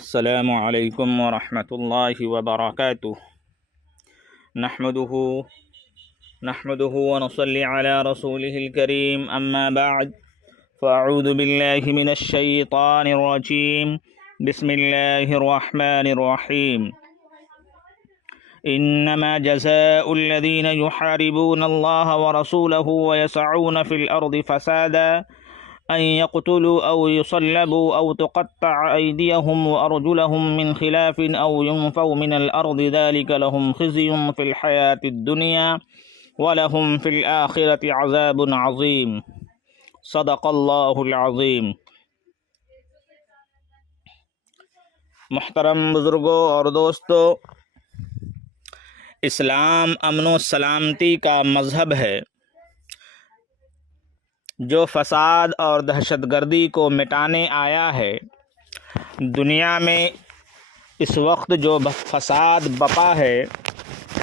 السلام علیکم ورحمۃ اللہ وبرکاتہ۔ نحمده ونصلي على رسوله الكريم، اما بعد فاعوذ باللہ من الشیطان الرجیم، بسم اللہ الرحمن الرحیم۔ انما جزاء الذین یحاربون اللہ ورسولہ ویسعون فی الارض فسادا ان يقتلوا او يصلبوا او تقطع ايديهم وارجلهم من خلاف او ينفوا من الارض ذلك لهم خزي في الحياة الدنيا ولهم في الآخرة عذاب عظيم۔ صدق اللہ العظیم۔ محترم بزرگوں اور دوستو، اسلام امن و سلامتی کا مذہب ہے جو فساد اور دہشت گردی کو مٹانے آیا ہے۔ دنیا میں اس وقت جو فساد بپا ہے،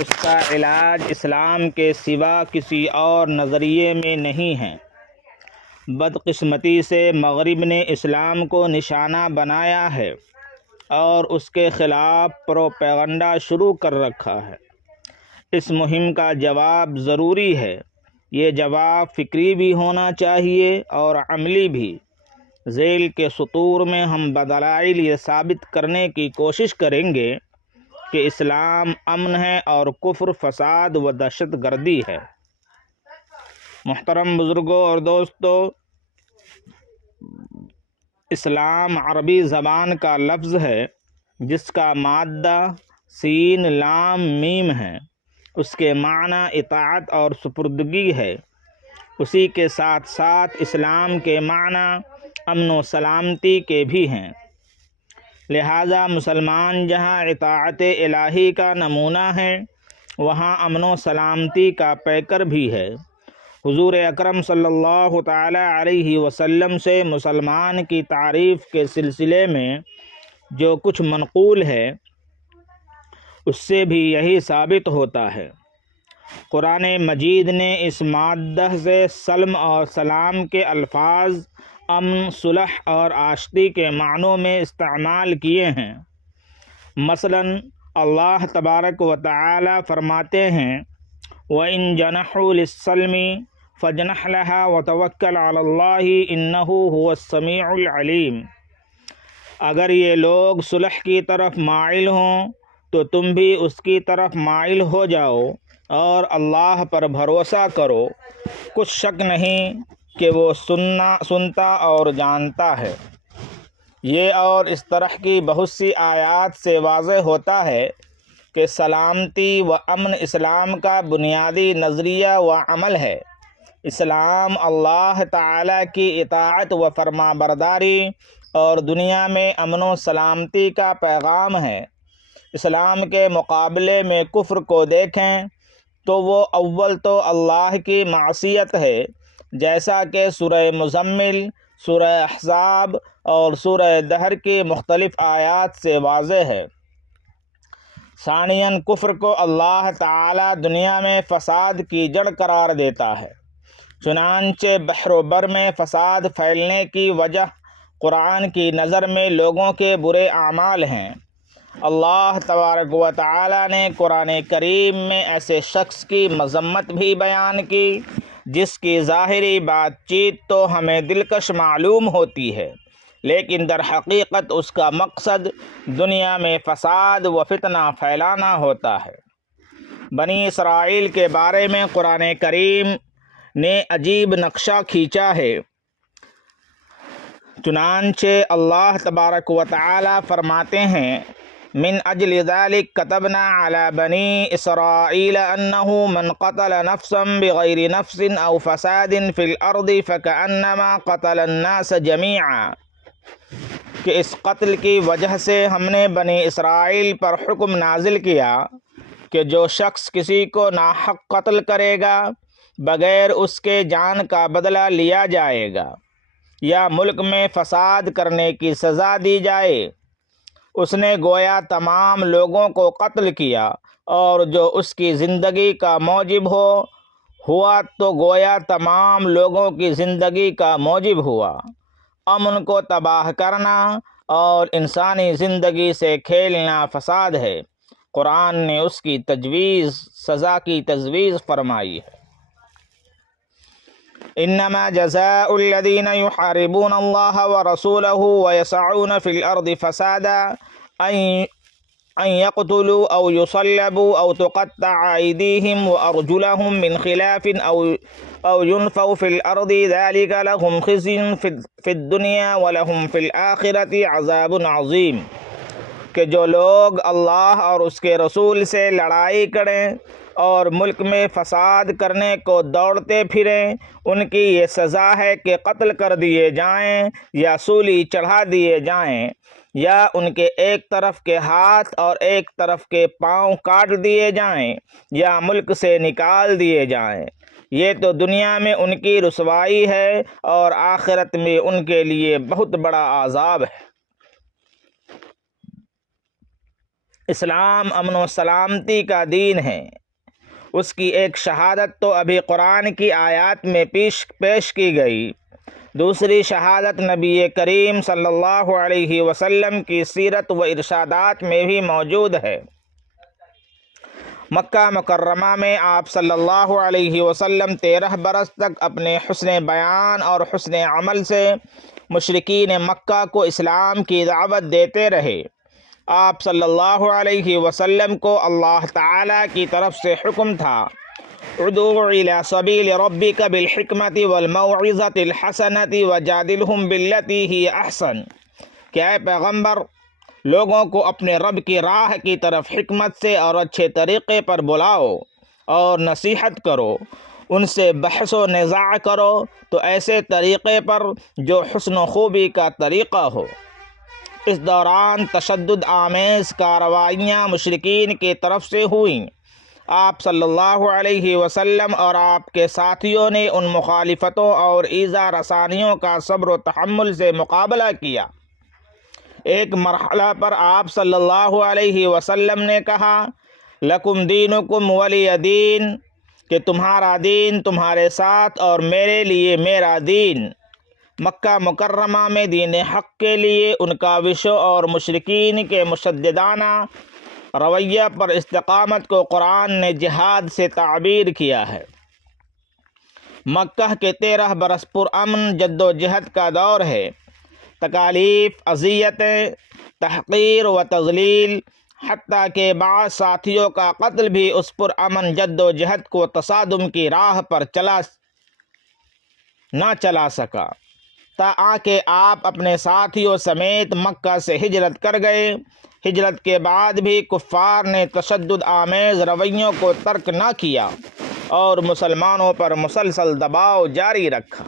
اس کا علاج اسلام کے سوا کسی اور نظریے میں نہیں ہے۔ بدقسمتی سے مغرب نے اسلام کو نشانہ بنایا ہے اور اس کے خلاف پروپیگنڈا شروع کر رکھا ہے۔ اس مہم کا جواب ضروری ہے۔ یہ جواب فکری بھی ہونا چاہیے اور عملی بھی۔ ذیل کے سطور میں ہم بدلائل یہ ثابت کرنے کی کوشش کریں گے کہ اسلام امن ہے اور کفر فساد و دہشت گردی ہے۔ محترم بزرگوں اور دوستو، اسلام عربی زبان کا لفظ ہے جس کا مادہ سین لام میم ہے۔ اس کے معنی اطاعت اور سپردگی ہے۔ اسی کے ساتھ ساتھ اسلام کے معنی امن و سلامتی کے بھی ہیں۔ لہذا مسلمان جہاں اطاعت الہی کا نمونہ ہے، وہاں امن و سلامتی کا پیکر بھی ہے۔ حضور اکرم صلی اللہ تعالی علیہ وسلم سے مسلمان کی تعریف کے سلسلے میں جو کچھ منقول ہے، اس سے بھی یہی ثابت ہوتا ہے۔ قرآن مجید نے اس مادہ سے سلم اور سلام کے الفاظ امن، صلح اور آشتی کے معنوں میں استعمال کیے ہیں۔ مثلاً اللہ تبارک و تعالی فرماتے ہیں وَإِن جَنَحُوا لِلسَّلْمِ فَاجْنَحْ لَهَا وَتَوَكَّلْ عَلَى اللَّهِ إِنَّهُ هُوَ السَّمِيعُ الْعَلِيمُ۔ اگر یہ لوگ صلح کی طرف مائل ہوں تو تم بھی اس کی طرف مائل ہو جاؤ اور اللہ پر بھروسہ کرو، کچھ شک نہیں کہ وہ سنتا اور جانتا ہے۔ یہ اور اس طرح کی بہت سی آیات سے واضح ہوتا ہے کہ سلامتی و امن اسلام کا بنیادی نظریہ و عمل ہے۔ اسلام اللہ تعالیٰ کی اطاعت و فرما برداری اور دنیا میں امن و سلامتی کا پیغام ہے۔ اسلام کے مقابلے میں کفر کو دیکھیں تو وہ اول تو اللہ کی معصیت ہے، جیسا کہ سورہ مزمل، سورہ احزاب اور سورہ دہر کی مختلف آیات سے واضح ہے۔ ثانیاً کفر کو اللہ تعالی دنیا میں فساد کی جڑ قرار دیتا ہے۔ چنانچہ بحر و بر میں فساد پھیلنے کی وجہ قرآن کی نظر میں لوگوں کے برے اعمال ہیں۔ اللہ تبارک و تعالی نے قرآن کریم میں ایسے شخص کی مذمت بھی بیان کی جس کی ظاہری بات چیت تو ہمیں دلکش معلوم ہوتی ہے، لیکن در حقیقت اس کا مقصد دنیا میں فساد و فتنہ پھیلانا ہوتا ہے۔ بنی اسرائیل کے بارے میں قرآن کریم نے عجیب نقشہ کھینچا ہے۔ چنانچہ اللہ تبارک و تعالی فرماتے ہیں من اجل ذلك كتبنا على بني اسرائيل انه من قتل نفسا بغير نفس او فساد في الارض فكأنما قتل الناس جميعا، کہ اس قتل کی وجہ سے ہم نے بنی اسرائیل پر حکم نازل کیا کہ جو شخص کسی کو ناحق قتل کرے گا بغیر اس کے جان کا بدلہ لیا جائے گا یا ملک میں فساد کرنے کی سزا دی جائے، اس نے گویا تمام لوگوں کو قتل کیا، اور جو اس کی زندگی کا موجب ہوا تو گویا تمام لوگوں کی زندگی کا موجب ہوا۔ امن کو تباہ کرنا اور انسانی زندگی سے کھیلنا فساد ہے۔ قرآن نے اس کی سزا کی تجویز فرمائی ہے۔ انما جزاء الذين يحاربون الله ورسوله ويسعون في الارض فسادا ان يقتلوا او يصلبوا او تقطع ايديهم وارجلهم من خلاف او ينفوا في الارض ذلك لهم خزي في الدنيا ولهم في الاخرة عذاب عظيم، کہ جو لوگ اللہ اور اس کے رسول سے لڑائی کریں اور ملک میں فساد کرنے کو دوڑتے پھریں، ان کی یہ سزا ہے کہ قتل کر دیے جائیں یا سولی چڑھا دیے جائیں، یا ان کے ایک طرف کے ہاتھ اور ایک طرف کے پاؤں کاٹ دیے جائیں یا ملک سے نکال دیے جائیں۔ یہ تو دنیا میں ان کی رسوائی ہے اور آخرت میں ان کے لیے بہت بڑا عذاب ہے۔ اسلام امن و سلامتی کا دین ہے۔ اس کی ایک شہادت تو ابھی قرآن کی آیات میں پیش کی گئی، دوسری شہادت نبی کریم صلی اللہ علیہ وسلم کی سیرت و ارشادات میں بھی موجود ہے۔ مکہ مکرمہ میں آپ صلی اللہ علیہ وسلم 13 برس تک اپنے حسن بیان اور حسن عمل سے مشرکین مکہ کو اسلام کی دعوت دیتے رہے۔ آپ صلی اللہ علیہ وسلم کو اللہ تعالیٰ کی طرف سے حکم تھا، ادعو الی سبیل ربک بالحکمت والموعظۃ الحسنۃ وجادلہم باللتی ہی احسن، کہ اے پیغمبر لوگوں کو اپنے رب کی راہ کی طرف حکمت سے اور اچھے طریقے پر بلاؤ اور نصیحت کرو، ان سے بحث و نزاع کرو تو ایسے طریقے پر جو حسن و خوبی کا طریقہ ہو۔ اس دوران تشدد آمیز کارروائیاں مشرکین کی طرف سے ہوئیں۔ آپ صلی اللہ علیہ وسلم اور آپ کے ساتھیوں نے ان مخالفتوں اور ایذا رسانیوں کا صبر و تحمل سے مقابلہ کیا۔ ایک مرحلہ پر آپ صلی اللہ علیہ وسلم نے کہا، لکم دینکم ولی دین، کہ تمہارا دین تمہارے ساتھ اور میرے لیے میرا دین۔ مکہ مکرمہ میں دین حق کے لیے ان کاوشوں اور مشرکین کے مشددانہ رویہ پر استقامت کو قرآن نے جہاد سے تعبیر کیا ہے۔ مکہ کے 13 برس پرامن جد و جہد کا دور ہے۔ تکالیف، اذیتیں، تحقیر و تذلیل، حتیٰ کہ بعض ساتھیوں کا قتل بھی اس پرامن جد و جہد کو تصادم کی راہ پر نہ چلا سکا، تاکہ آپ اپنے ساتھیوں سمیت مکہ سے ہجرت کر گئے۔ ہجرت کے بعد بھی کفار نے تشدد آمیز رویوں کو ترک نہ کیا اور مسلمانوں پر مسلسل دباؤ جاری رکھا۔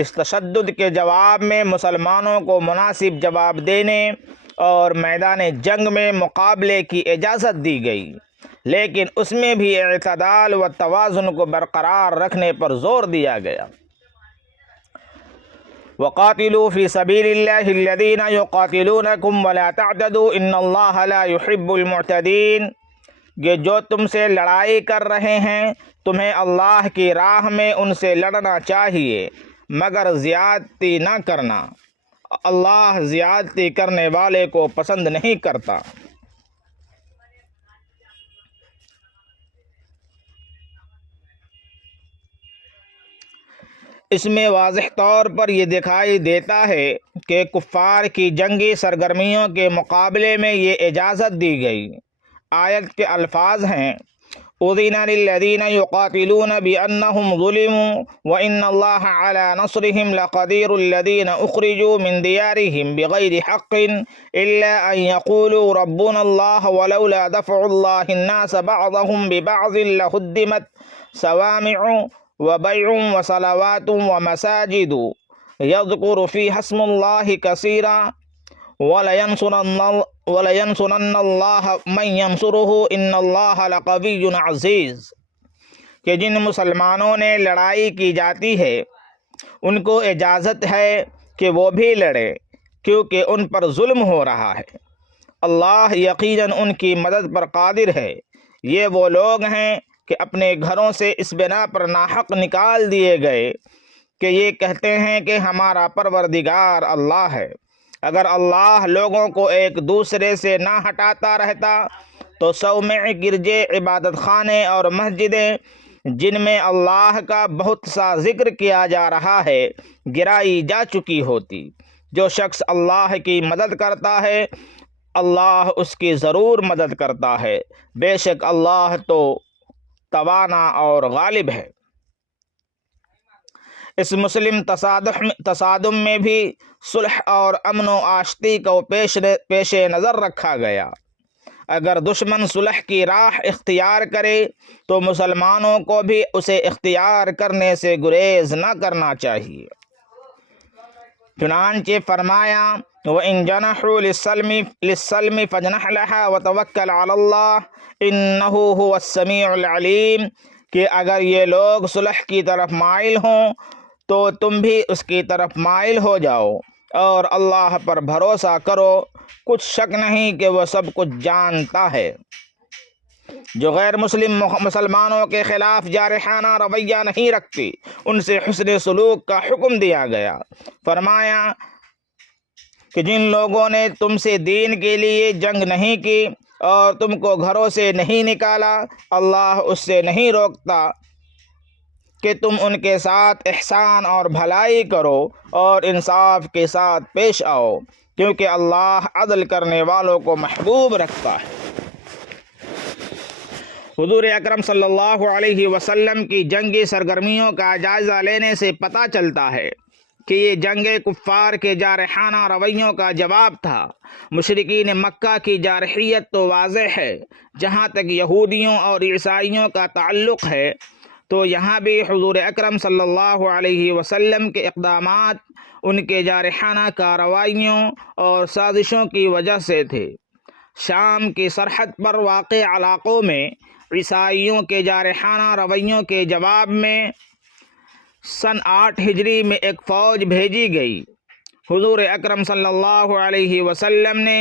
اس تشدد کے جواب میں مسلمانوں کو مناسب جواب دینے اور میدان جنگ میں مقابلے کی اجازت دی گئی، لیکن اس میں بھی اعتدال و توازن کو برقرار رکھنے پر زور دیا گیا۔ وَقَاتِلُوا فِي سَبِيلِ اللَّهِ الَّذِينَ يُقَاتِلُونَكُمْ وَلَا تَعْتَدُوا إِنَّ اللَّهَ لَا يُحِبُّ الْمُعْتَدِينَ، کہ جو تم سے لڑائی کر رہے ہیں تمہیں اللہ کی راہ میں ان سے لڑنا چاہیے مگر زیادتی نہ کرنا، اللہ زیادتی کرنے والے کو پسند نہیں کرتا۔ اس میں واضح طور پر یہ دکھائی دیتا ہے کہ کفار کی جنگی سرگرمیوں کے مقابلے میں یہ اجازت دی گئی۔ آیت کے الفاظ ہیں، أذن للذين يقاتلون بأنهم ظلموا وإن الله على نصرهم لقدير الذين أخرجوا من ديارهم بغير حق إلا أن يقولوا ربنا الله ولولا دفع الله الناس بعضهم ببعض لهدمت صوامع وبيع وصلوات ومساجد يذكر فيها اسم الله كثيرا وَلَيَنْصُرَنَّ اللَّهَ مَنْ يَنْصُرُهُ إِنَّ اللَّهَ لَقَوِيٌّ عَزِيزٌ، کہ جن مسلمانوں نے لڑائی کی جاتی ہے ان کو اجازت ہے کہ وہ بھی لڑیں کیونکہ ان پر ظلم ہو رہا ہے، اللہ یقیناً ان کی مدد پر قادر ہے۔ یہ وہ لوگ ہیں کہ اپنے گھروں سے اس بنا پر ناحق نکال دیے گئے کہ یہ کہتے ہیں کہ ہمارا پروردگار اللہ ہے، اگر اللہ لوگوں کو ایک دوسرے سے نہ ہٹاتا رہتا تو صومع گرجے، عبادت خانے اور مسجدیں جن میں اللہ کا بہت سا ذکر کیا جا رہا ہے گرائی جا چکی ہوتی۔ جو شخص اللہ کی مدد کرتا ہے اللہ اس کی ضرور مدد کرتا ہے، بے شک اللہ تو توانا اور غالب ہے۔ اس مسلم تصادم میں بھی صلح اور امن و آشتی کو پیش نظر رکھا گیا۔ اگر دشمن صلح کی راہ اختیار کرے تو مسلمانوں کو بھی اسے اختیار کرنے سے گریز نہ کرنا چاہیے۔ چنانچہ فرمایا وَإِن جَنَحُوا لِلسَّلْمِ فَاجْنَحْ لَهَا وَتَوَكَّلْ عَلَى اللَّهِ إِنَّهُ هُوَ السَّمِيعُ الْعَلِيمُ کہ اگر یہ لوگ صلح کی طرف مائل ہوں تو تم بھی اس کی طرف مائل ہو جاؤ اور اللہ پر بھروسہ کرو، کچھ شک نہیں کہ وہ سب کچھ جانتا ہے۔ جو غیر مسلم مسلمانوں کے خلاف جارحانہ رویہ نہیں رکھتی ان سے حسن سلوک کا حکم دیا گیا۔ فرمایا کہ جن لوگوں نے تم سے دین کے لیے جنگ نہیں کی اور تم کو گھروں سے نہیں نکالا، اللہ اس سے نہیں روکتا کہ تم ان کے ساتھ احسان اور بھلائی کرو اور انصاف کے ساتھ پیش آؤ، کیونکہ اللہ عدل کرنے والوں کو محبوب رکھتا ہے۔ حضور اکرم صلی اللہ علیہ وسلم کی جنگی سرگرمیوں کا جائزہ لینے سے پتہ چلتا ہے کہ یہ جنگ کفار کے جارحانہ رویوں کا جواب تھا۔ مشرکین مکہ کی جارحیت تو واضح ہے۔ جہاں تک یہودیوں اور عیسائیوں کا تعلق ہے تو یہاں بھی حضور اکرم صلی اللہ علیہ وسلم کے اقدامات ان کے جارحانہ کارروائیوں اور سازشوں کی وجہ سے تھے۔ شام کی سرحد پر واقع علاقوں میں عیسائیوں کے جارحانہ رویوں کے جواب میں سن 8 ہجری میں ایک فوج بھیجی گئی۔ حضور اکرم صلی اللہ علیہ وسلم نے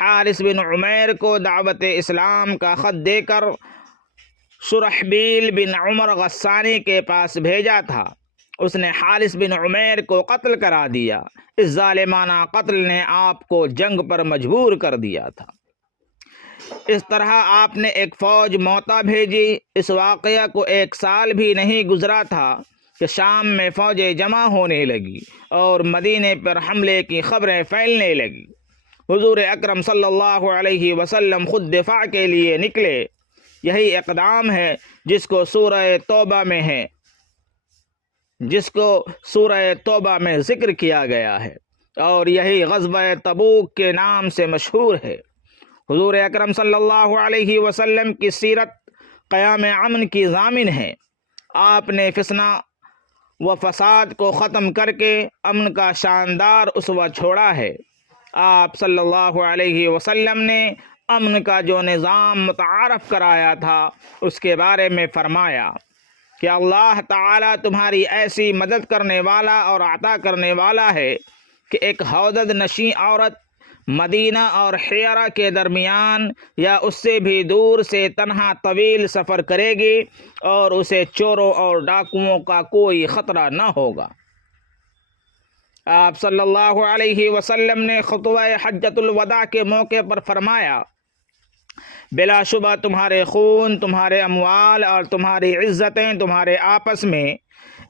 حارث بن عمیر کو دعوت اسلام کا خط دے کر شرحبیل بن عمر غسانی کے پاس بھیجا تھا۔ اس نے حارث بن عمیر کو قتل کرا دیا۔ اس ظالمانہ قتل نے آپ کو جنگ پر مجبور کر دیا تھا۔ اس طرح آپ نے ایک فوج موتا بھیجی۔ اس واقعہ کو 1 سال بھی نہیں گزرا تھا کہ شام میں فوجیں جمع ہونے لگی اور مدینے پر حملے کی خبریں پھیلنے لگی۔ حضور اکرم صلی اللہ علیہ وسلم خود دفاع کے لیے نکلے۔ یہی اقدام ہے جس کو سورہ توبہ میں ذکر کیا گیا ہے اور یہی غزوہ تبوک کے نام سے مشہور ہے۔ حضور اکرم صلی اللہ علیہ وسلم کی سیرت قیام امن کی ضامن ہے۔ آپ نے فتنہ و فساد کو ختم کر کے امن کا شاندار اسوہ چھوڑا ہے۔ آپ صلی اللہ علیہ وسلم نے امن کا جو نظام متعارف کرایا تھا اس کے بارے میں فرمایا کہ اللہ تعالیٰ تمہاری ایسی مدد کرنے والا اور عطا کرنے والا ہے کہ ایک ہودد نشیں عورت مدینہ اور حیرہ کے درمیان یا اس سے بھی دور سے تنہا طویل سفر کرے گی اور اسے چوروں اور ڈاکوؤں کا کوئی خطرہ نہ ہوگا۔ آپ صلی اللہ علیہ وسلم نے خطبہ حجۃ الوداع کے موقع پر فرمایا بلا شبہ تمہارے خون، تمہارے اموال اور تمہاری عزتیں تمہارے آپس میں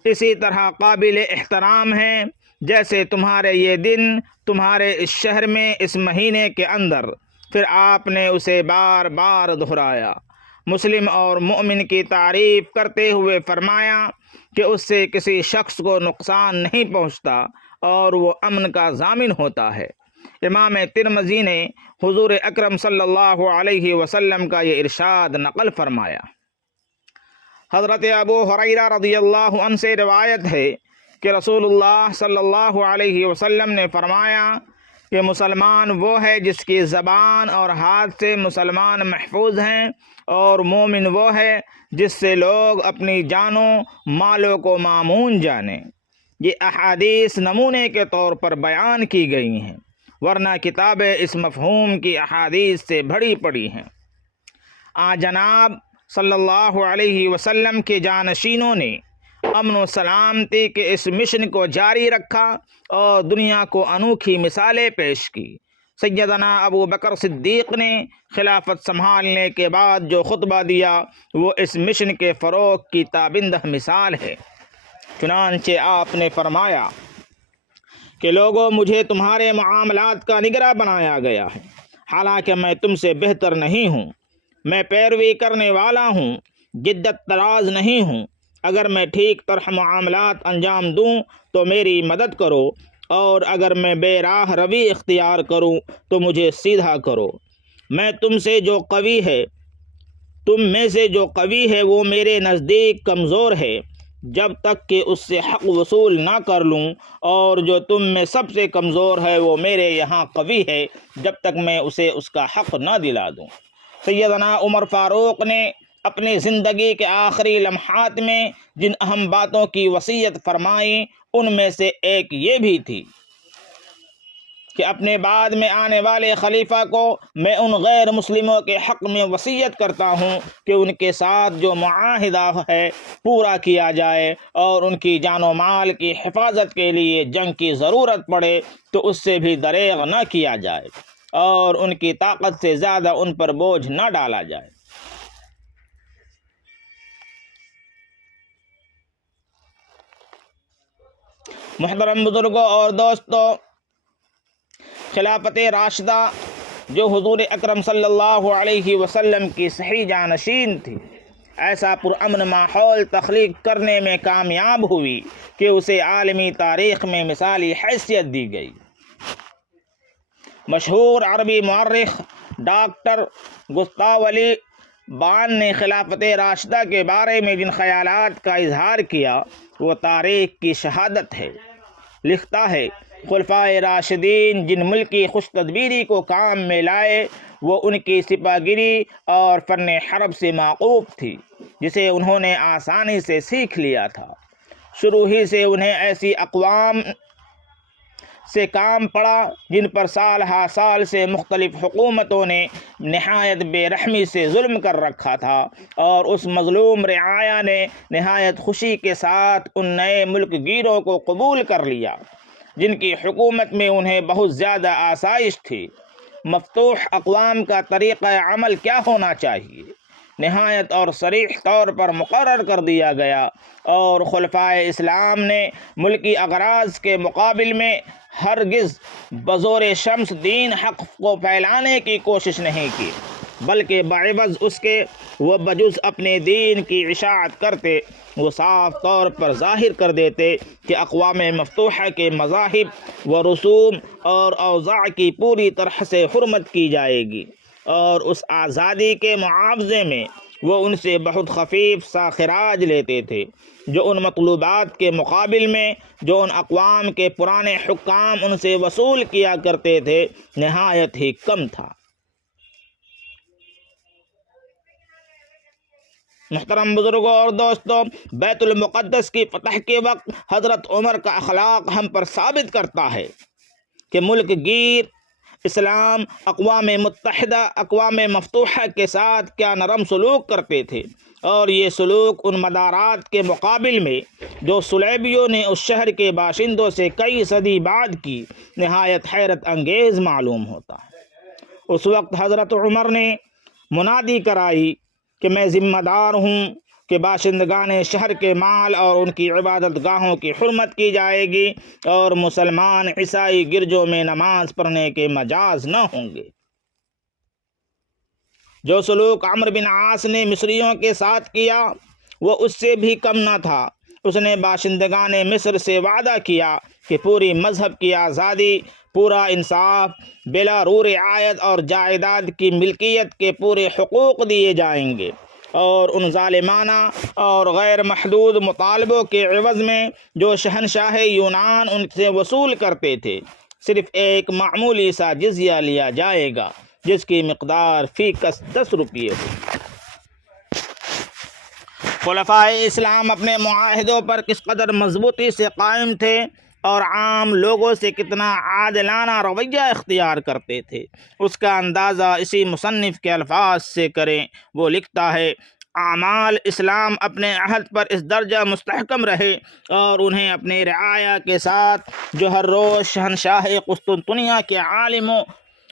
اسی طرح قابل احترام ہیں جیسے تمہارے یہ دن تمہارے اس شہر میں اس مہینے کے اندر۔ پھر آپ نے اسے بار بار دہرایا۔ مسلم اور مومن کی تعریف کرتے ہوئے فرمایا کہ اس سے کسی شخص کو نقصان نہیں پہنچتا اور وہ امن کا ضامن ہوتا ہے۔ امام ترمذی نے حضور اکرم صلی اللہ علیہ وسلم کا یہ ارشاد نقل فرمایا۔ حضرت ابو ہریرہ رضی اللہ عنہ سے روایت ہے کہ رسول اللہ صلی اللہ علیہ وسلم نے فرمایا کہ مسلمان وہ ہے جس کی زبان اور ہاتھ سے مسلمان محفوظ ہیں، اور مومن وہ ہے جس سے لوگ اپنی جانوں مالوں کو مامون جانیں۔ یہ احادیث نمونے کے طور پر بیان کی گئی ہیں، ورنہ کتابیں اس مفہوم کی احادیث سے بھری پڑی ہیں۔ جناب صلی اللہ علیہ وسلم کے جانشینوں نے امن و سلامتی کے اس مشن کو جاری رکھا اور دنیا کو انوکھی مثالیں پیش کی۔ سیدنا ابو بکر صدیق نے خلافت سنبھالنے کے بعد جو خطبہ دیا وہ اس مشن کے فروغ کی تابندہ مثال ہے۔ چنانچہ آپ نے فرمایا کہ لوگو، مجھے تمہارے معاملات کا نگراں بنایا گیا ہے، حالانکہ میں تم سے بہتر نہیں ہوں، میں پیروی کرنے والا ہوں، جدت طراز نہیں ہوں۔ اگر میں ٹھیک طرح معاملات انجام دوں تو میری مدد کرو، اور اگر میں بے راہ روی اختیار کروں تو مجھے سیدھا کرو۔ میں تم میں سے جو قوی ہے وہ میرے نزدیک کمزور ہے، جب تک کہ اس سے حق وصول نہ کر لوں، اور جو تم میں سب سے کمزور ہے وہ میرے یہاں قوی ہے، جب تک میں اسے اس کا حق نہ دلا دوں۔ سیدنا عمر فاروق نے اپنی زندگی کے آخری لمحات میں جن اہم باتوں کی وصیت فرمائی ان میں سے ایک یہ بھی تھی کہ اپنے بعد میں آنے والے خلیفہ کو میں ان غیر مسلموں کے حق میں وصیت کرتا ہوں کہ ان کے ساتھ جو معاہدہ ہے پورا کیا جائے، اور ان کی جان و مال کی حفاظت کے لیے جنگ کی ضرورت پڑے تو اس سے بھی دریغ نہ کیا جائے، اور ان کی طاقت سے زیادہ ان پر بوجھ نہ ڈالا جائے۔ محترم بزرگوں اور دوستوں، خلافت راشدہ جو حضور اکرم صلی اللہ علیہ وسلم کی صحیح جانشین تھی، ایسا پرامن ماحول تخلیق کرنے میں کامیاب ہوئی کہ اسے عالمی تاریخ میں مثالی حیثیت دی گئی۔ مشہور عربی مورخ ڈاکٹر گستاو لی بان نے خلافت راشدہ کے بارے میں جن خیالات کا اظہار کیا وہ تاریخ کی شہادت ہے۔ لکھتا ہے، خلفائے راشدین جن ملکی خوش تدبیری کو کام میں لائے وہ ان کی سپہ گیری اور فن حرب سے موقوف تھی، جسے انہوں نے آسانی سے سیکھ لیا تھا۔ شروع ہی سے انہیں ایسی اقوام سے کام پڑا جن پر سال ہا سال سے مختلف حکومتوں نے نہایت بے رحمی سے ظلم کر رکھا تھا، اور اس مظلوم رعایا نے نہایت خوشی کے ساتھ ان نئے ملک گیروں کو قبول کر لیا جن کی حکومت میں انہیں بہت زیادہ آسائش تھی۔ مفتوح اقوام کا طریقہ عمل کیا ہونا چاہیے نہایت اور صریح طور پر مقرر کر دیا گیا، اور خلفائے اسلام نے ملکی اغراض کے مقابل میں ہرگز بزور شمس دین حق کو پھیلانے کی کوشش نہیں کی، بلکہ بعوض اس کے وہ بجز اپنے دین کی اشاعت کرتے، وہ صاف طور پر ظاہر کر دیتے کہ اقوام مفتوحہ کے مذاہب و رسوم اور اوضاع کی پوری طرح سے حرمت کی جائے گی، اور اس آزادی کے معاوضے میں وہ ان سے بہت خفیف سا خراج لیتے تھے جو ان مطلوبات کے مقابل میں جو ان اقوام کے پرانے حکام ان سے وصول کیا کرتے تھے نہایت ہی کم تھا۔ محترم بزرگوں اور دوستوں، بیت المقدس کی فتح کے وقت حضرت عمر کا اخلاق ہم پر ثابت کرتا ہے کہ ملک گیر اسلام اقوام متحدہ اقوام مفتوحہ کے ساتھ کیا نرم سلوک کرتے تھے، اور یہ سلوک ان مدارات کے مقابل میں جو صلیبیوں نے اس شہر کے باشندوں سے کئی صدی بعد کی نہایت حیرت انگیز معلوم ہوتا ہے۔ اس وقت حضرت عمر نے منادی کرائی کہ میں ذمہ دار ہوں کہ باشندگان شہر کے مال اور ان کی عبادت گاہوں کی حرمت کی جائے گی، اور مسلمان عیسائی گرجوں میں نماز پڑھنے کے مجاز نہ ہوں گے۔ جو سلوک عمرو بن عاص نے مصریوں کے ساتھ کیا وہ اس سے بھی کم نہ تھا۔ اس نے باشندگان مصر سے وعدہ کیا کہ پوری مذہب کی آزادی، پورا انصاف، بلا رو رعایت اور جائیداد کی ملکیت کے پورے حقوق دیے جائیں گے، اور ان ظالمانہ اور غیر محدود مطالبوں کے عوض میں جو شہنشاہ یونان ان سے وصول کرتے تھے صرف ایک معمولی سا جزیہ لیا جائے گا جس کی مقدار فی کس 10 روپے ہو۔ خلفائے اسلام اپنے معاہدوں پر کس قدر مضبوطی سے قائم تھے اور عام لوگوں سے کتنا عادلانہ رویہ اختیار کرتے تھے، اس کا اندازہ اسی مصنف کے الفاظ سے کریں۔ وہ لکھتا ہے، اعمال اسلام اپنے عہد پر اس درجہ مستحکم رہے اور انہیں اپنی رعایا کے ساتھ جو ہر روز شہنشاہ قسطنطنیہ کے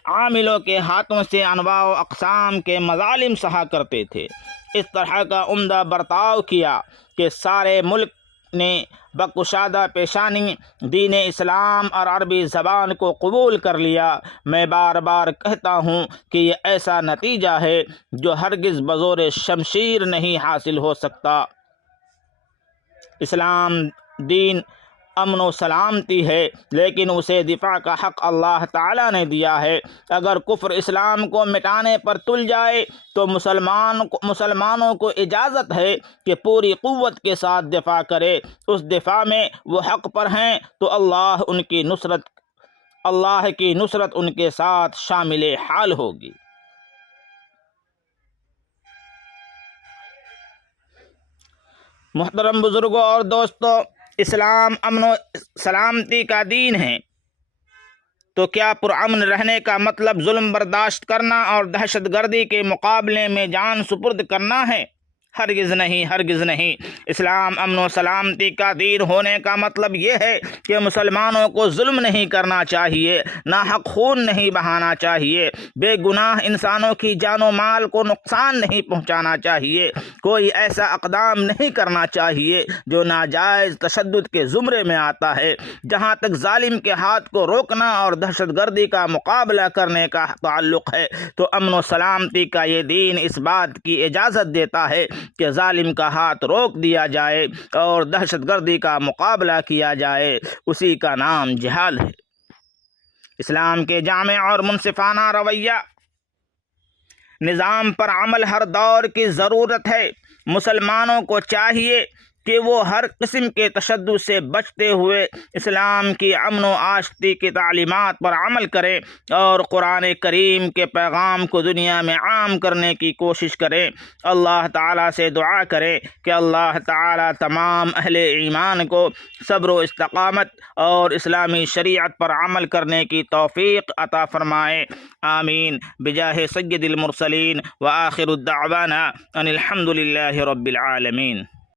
عاملوں کے ہاتھوں سے انواع و اقسام کے مظالم سہا کرتے تھے، اس طرح کا عمدہ برتاؤ کیا کہ سارے ملک نے بکشادہ پیشانی دین اسلام اور عربی زبان کو قبول کر لیا۔ میں بار بار کہتا ہوں کہ یہ ایسا نتیجہ ہے جو ہرگز بزور شمشیر نہیں حاصل ہو سکتا۔ اسلام دین امن و سلامتی ہے، لیکن اسے دفاع کا حق اللہ تعالیٰ نے دیا ہے۔ اگر کفر اسلام کو مٹانے پر تل جائے تو مسلمانوں کو اجازت ہے کہ پوری قوت کے ساتھ دفاع کرے۔ اس دفاع میں وہ حق پر ہیں تو اللہ کی نصرت ان کے ساتھ شامل حال ہوگی۔ محترم بزرگوں اور دوستو، اسلام امن و سلامتی کا دین ہے، تو کیا پرامن رہنے کا مطلب ظلم برداشت کرنا اور دہشت گردی کے مقابلے میں جان سپرد کرنا ہے؟ ہرگز نہیں، ہرگز نہیں۔ اسلام امن و سلامتی کا دین ہونے کا مطلب یہ ہے کہ مسلمانوں کو ظلم نہیں کرنا چاہیے، ناحق خون نہیں بہانا چاہیے، بے گناہ انسانوں کی جان و مال کو نقصان نہیں پہنچانا چاہیے، کوئی ایسا اقدام نہیں کرنا چاہیے جو ناجائز تشدد کے زمرے میں آتا ہے۔ جہاں تک ظالم کے ہاتھ کو روکنا اور دہشت گردی کا مقابلہ کرنے کا تعلق ہے تو امن و سلامتی کا یہ دین اس بات کی اجازت دیتا ہے کہ ظالم کا ہاتھ روک دیا جائے اور دہشت گردی کا مقابلہ کیا جائے، اسی کا نام جہاد ہے۔ اسلام کے جامع اور منصفانہ رویہ نظام پر عمل ہر دور کی ضرورت ہے۔ مسلمانوں کو چاہیے کہ وہ ہر قسم کے تشدد سے بچتے ہوئے اسلام کی امن و آشتی کی تعلیمات پر عمل کریں اور قرآن کریم کے پیغام کو دنیا میں عام کرنے کی کوشش کریں۔ اللہ تعالیٰ سے دعا کریں کہ اللہ تعالیٰ تمام اہل ایمان کو صبر و استقامت اور اسلامی شریعت پر عمل کرنے کی توفیق عطا فرمائے۔ آمین بجاہ سید المرسلین وآخر الدعوانا ان الحمد للہ رب العالمین۔